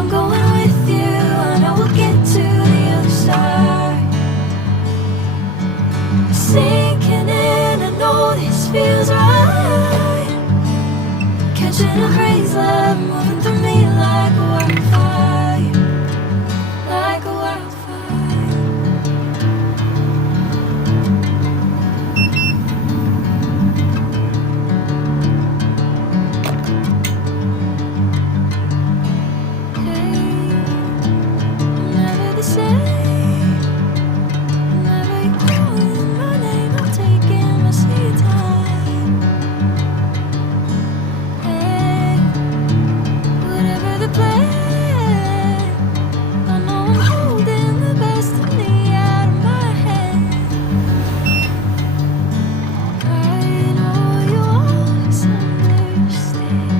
I'm going with you, I know we'll get to the other side. Sinking in, I know this feels right. Catching a breeze, love moving through me like a wildfire, like a wildfire. Never the same. Whenever you're calling my name, I'm taking my sweet time. Hey, whatever the plan, I know I'm holding the best of me out of my hand. I know you always understand.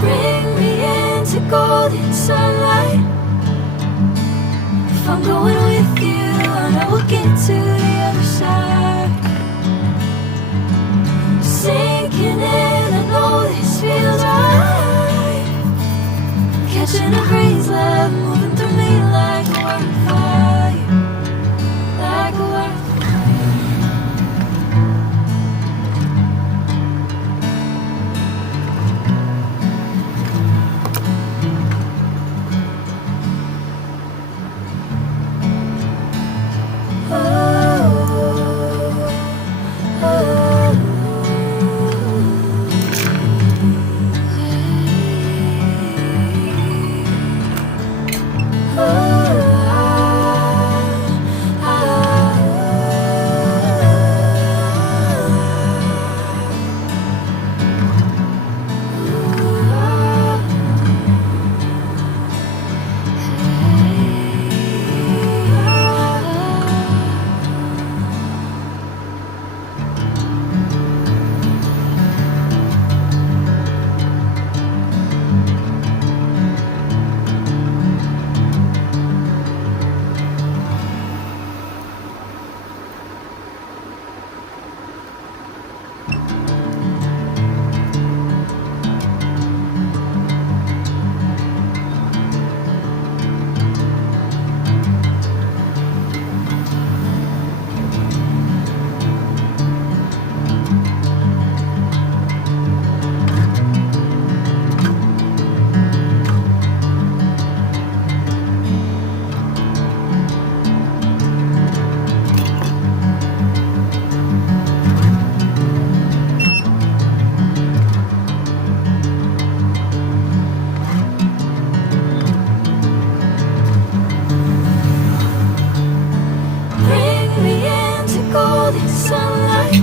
Bring me into golden sunlight. If I'm going with you, I know we'll get to the other side. Sinking in, I know this feels right. Catching a breeze, love moving through me like a wildfire, like a wildfire. Bring me into golden sunlight.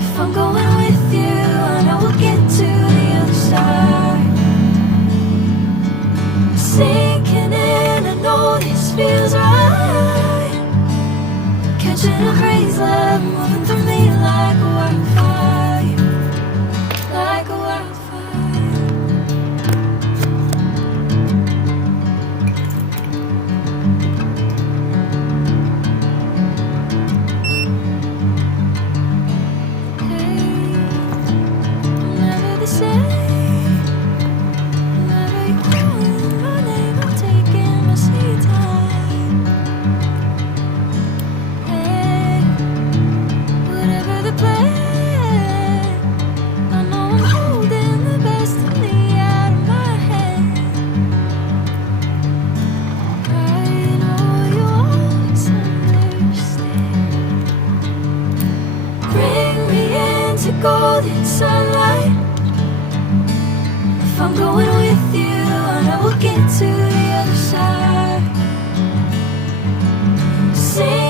If I'm going with you, I know we'll get to the other side. Sinking in, I know this feels right. Catching a breeze, love moving through me like a wildfire, like a wildfire. Never the same. Whenever you're calling my name, I'm taking my sweet time. Hey, whatever the plan, I know I'm holding the best of me out of my hand. I know you always understand. Bring me into golden sunlight. If I'm going with you, I know we'll get to the other side. Sing